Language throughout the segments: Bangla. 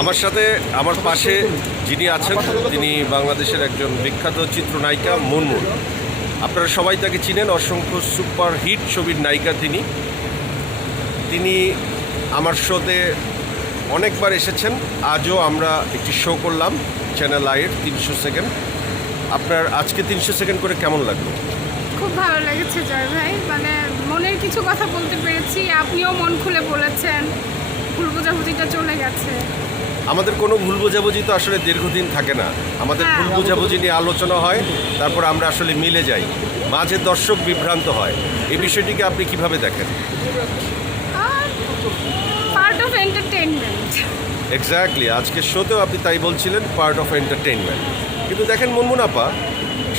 আমার সাথে আমার পাশে যিনি আছেন, তিনি বাংলাদেশের একজন বিখ্যাত চিত্রনায়িকা মুনমুন। আপনারা সবাই তাকে চিনেন, অসংখ্য সুপার হিট ছবির নায়িকা তিনি। তিনি আমার শোতে অনেকবার এসেছেন, আজও আমরা একটি শো করলাম চ্যানেল আইয়ের তিনশো সেকেন্ড। আপনার আজকে তিনশো সেকেন্ড করে কেমন লাগল? খুব ভালো লেগেছে জয় ভাই। মানে মনের কিছু কথা বলতে পেরেছি, আপনিও মন খুলে বলেছেন। চলে গেছে। আমাদের কোনো ভুল বোঝাবুঝি তো আসলে দীর্ঘদিন থাকে না। আমাদের হ্যাঁ। ভুল বোঝাবুঝি নিয়ে আলোচনা হয় তারপর আমরা আসলে মিলে যাই। মাঝে দর্শক বিভ্রান্ত হয়। এই বিষয়টিকে আপনি কীভাবে দেখেন? পার্ট অফ এন্টারটেনমেন্ট এক্স্যাক্টলি আজকে শোতেও আপনি তাই বলছিলেন পার্ট অফ এন্টারটেইনমেন্ট কিন্তু দেখেন মুনমুনাপা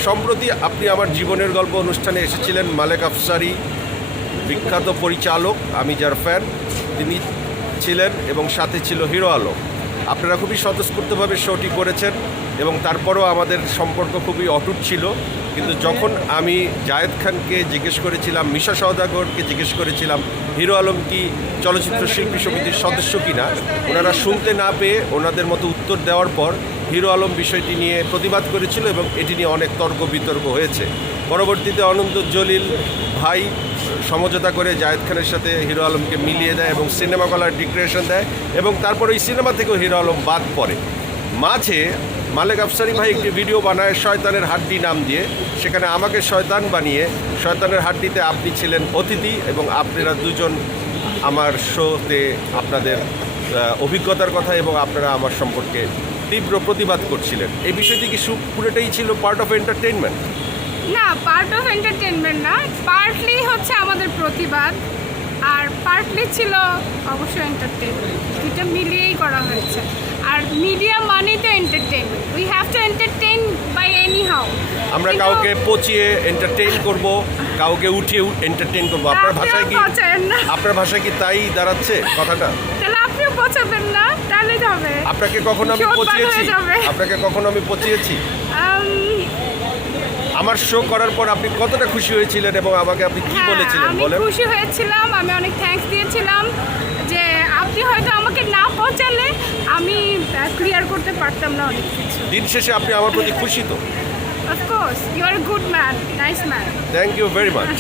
সম্প্রতি আপনি আমার জীবনের গল্প অনুষ্ঠানে এসেছিলেন মালেক আফসারি বিখ্যাত পরিচালক আমি যার ফ্যান তিনি ছিলেন এবং সাথে ছিল হিরো আলম। আপনারা খুবই স্বতঃস্ফূর্তভাবে শোটি করেছেন এবং তারপরও আমাদের সম্পর্ক খুবই অটুট ছিল। কিন্তু যখন আমি জায়েদ খানকে জিজ্ঞেস করেছিলাম, মিশা সওদাগরকে জিজ্ঞেস করেছিলাম, হিরো আলম কি চলচ্চিত্র শিল্পী সমিতির সদস্য কিনা, ওনারা শুনতে না পেয়ে ওনাদের মতো উত্তর দেওয়ার পর হিরো আলম বিষয়টি নিয়ে প্রতিবাদ করেছিল এবং এটি নিয়ে অনেক তর্ক বিতর্ক হয়েছে। পরবর্তীতে অনন্ত জলিল ভাই সমঝোতা করে জায়েদ খানের সাথে হিরো আলমকে মিলিয়ে দেয় এবং সিনেমা কলার ডিক্রেশন দেয় এবং তারপর ওই সিনেমা থেকেও হিরো আলম বাদ পড়ে। মাঝে মালেক আফসারি ভাই একটি ভিডিও বানায় শয়তানের হাড্ডি নাম দিয়ে। সেখানে আমাকে শয়তান বানিয়ে শয়তানের হাড্ডিতে আপনি ছিলেন অতিথি এবং আপনারা দুজন আমার শোতে আপনাদের অভিজ্ঞতার কথা এবং আপনারা আমার সম্পর্কে তীব্র প্রতিবাদ করছিলেন। এই বিষয়টি কি পুরোটাই ছিল পার্ট অফ এন্টারটেইনমেন্ট না পার্ট অফ এন্টারটেনমেন্ট না পার্টলি হচ্ছে আমাদের প্রতিবাদ আর পার্টলি ছিল অবশ্যই এন্টারটেনমেন্ট দুটো মিলিয়েই করা হয়েছে। আর মিডিয়া মানি তো entertainment we have to entertain by any how আমরা কাউকে পচিয়ে এন্টারটেইন করব কাউকে উঠিয়ে এন্টারটেইন করব। আপনার ভাষায় কি আপনার ভাষায় কি তাই দাঁড়াচ্ছে কথাটা? তাহলে আপনিও পচাবেন না তাহলে হবে। আপনাকে কখনো আমি পচিয়েছি। আপনাকে কখনো আমি পচিয়েছি? আমার শো করার পর আপনি কতটা খুশি হয়েছিলেন এবং আমাকে আপনি কি হ্যাঁ, বলেছিলেন আমি বলেন? খুশি হয়েছিলাম আমি অনেক থ্যাঙ্কস দিয়েছিলাম যে আপনি হয়তো আমাকে না পৌঁছালে আমি ক্লিয়ার করতে পারতাম না অনেক কিছু। দিন শেষে আপনি আমার প্রতি খুশি তো? Of course you are good man nice man thank you very much